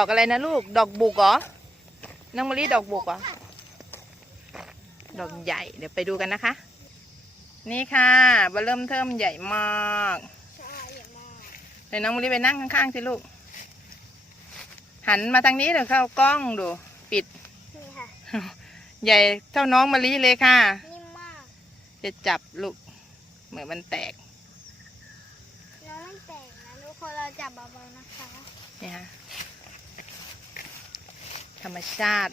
อกอะไรนะลูก ดอกบุกเหรอ น้องมะลิดอกบุกเหรอ ดอกใหญ่ เดี๋ยวไปดูกันนะคะ นี่ค่ะเบอร์เริ่มเทิมใหญ่มากใช่ใหญ่มากเดี๋ยวน้องมะลิไปนั่งข้างๆสิลูก หันมาทางนี้เดี๋ยวเข้ากล้องดู ปิดนี่ค่ะใหญ่เท่าน้องมะลิเลยค่ะนิ่มมากจะจับลูก เหมือนมันแตก น้องไม่แตกนะทุกคนเราจับเบาๆนะคะเนี่ยค่ะ ธรรมชาติ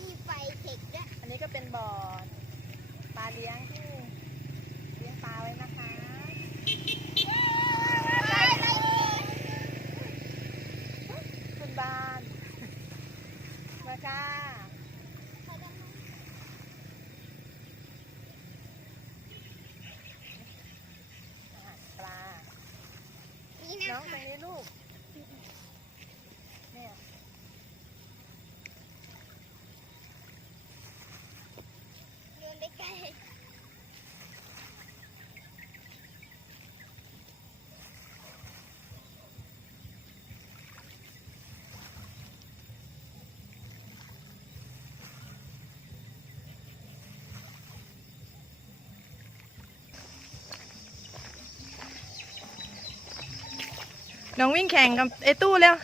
มีไฟเทคด้วยอันนี้ก็เป็นบ่อปลาเลี้ยงที่เลี้ยงปลาไว้นะคะ คุณบาน มาค่ะอาหารปลานี่น้นะองตรคะงนี้ลูก เนี่ย เดิน ไปไกลน้องวิ่งแข่งกับไอ้ตู้เร็ว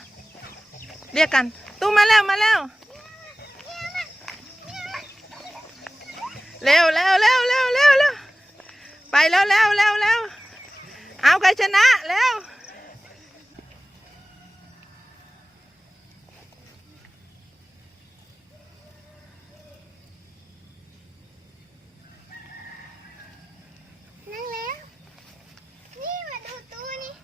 เรียกกัน ตู้มาแล้วมาแล้ว เร็วเร็วเร็วเร็วเร็วเร็วไปแล้วเร็วเร็วเร็วเอาใครชนะเร็ว นั่งแล้ว นี่มาดูตู้นี่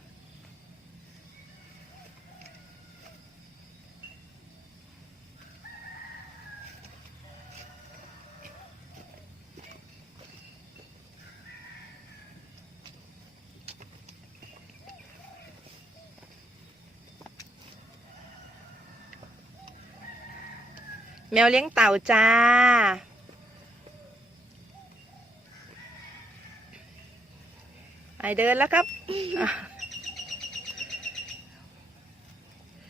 แมวเลี้ยงเต่าจ้า ไปเดินแล้วครับอะ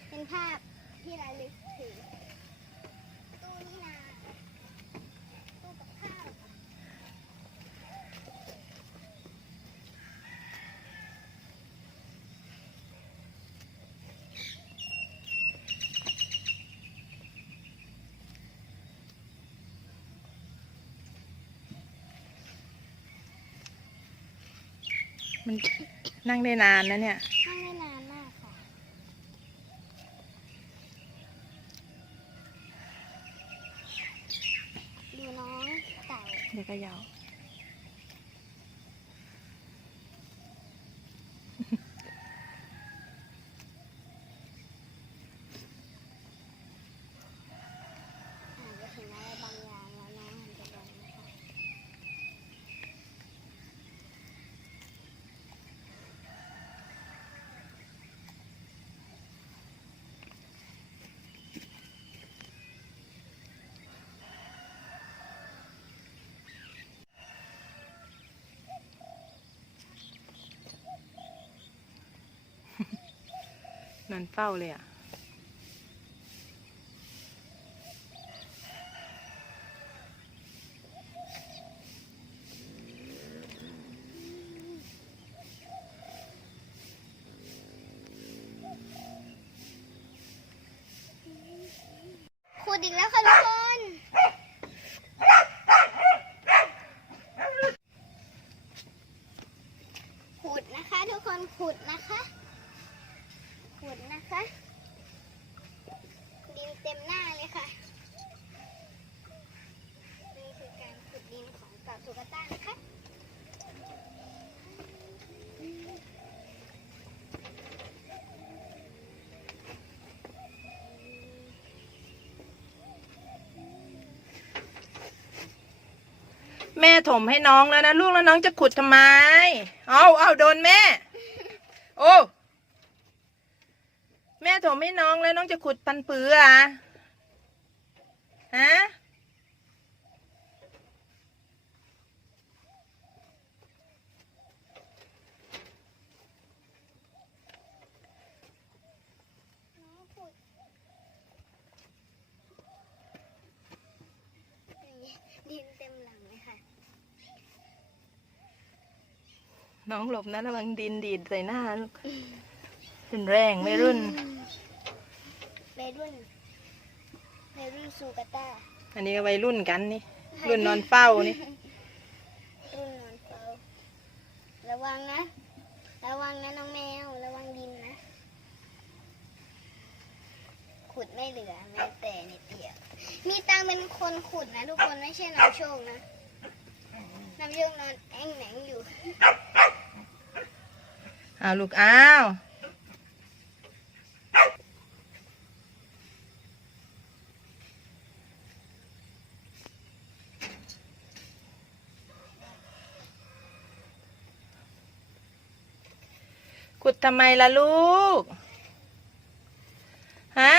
เป็นภาพที่ระลึกถึงตู้นี่นาตู้กับข้าว มันนั่งได้นานนะเนี่ย นั่งได้นานมากค่ะ ดูน้องเต่า เดี๋ยวก็ยาว อาจจะเห็นอะไรบางอย่างแล้วน้องหันไปมองนะคะ นอนเฝ้าเลยอะ ขุดอีกแล้วค่ะทุกคน ขุดนะคะ ทุกคนขุดนะคะ ขุดนะคะ ดินเต็มหน้าเลยค่ะ นี่คือการขุดดินของเต่าสุกาต้านะคะ แม่ถมให้น้องแล้วนะลูกแล้วน้องจะขุดทำไม เอาเอาโดนแม่ โอ้ แม่ถมให้น้องแล้วน้องจะขุดปันปืออะฮะ น้องขุด น้องหลบนะระวังดินดีดใส่หน้าลูกรุนแรงไม่รุ่นเบรุ่นเบรุ่นซูกาต้า อันนี้ก็วัยรุ่นกันนี่ รุ่นนอนเฝ้านี่ รุ่นนอนเฝ้าระวังนะ ระวังนะน้องแมว ระวังดินนะ ขุดไม่เหลือแม้แต่นิดเดียว มีตังเป็นคนขุดนะ ทุกคนไม่ใช่น้ำโชคนะ น้ำโชคนอนแอ่งแหนงอยู่ อ้าวลูกอ้าว ขุดทำไมล่ะลูก ฮะ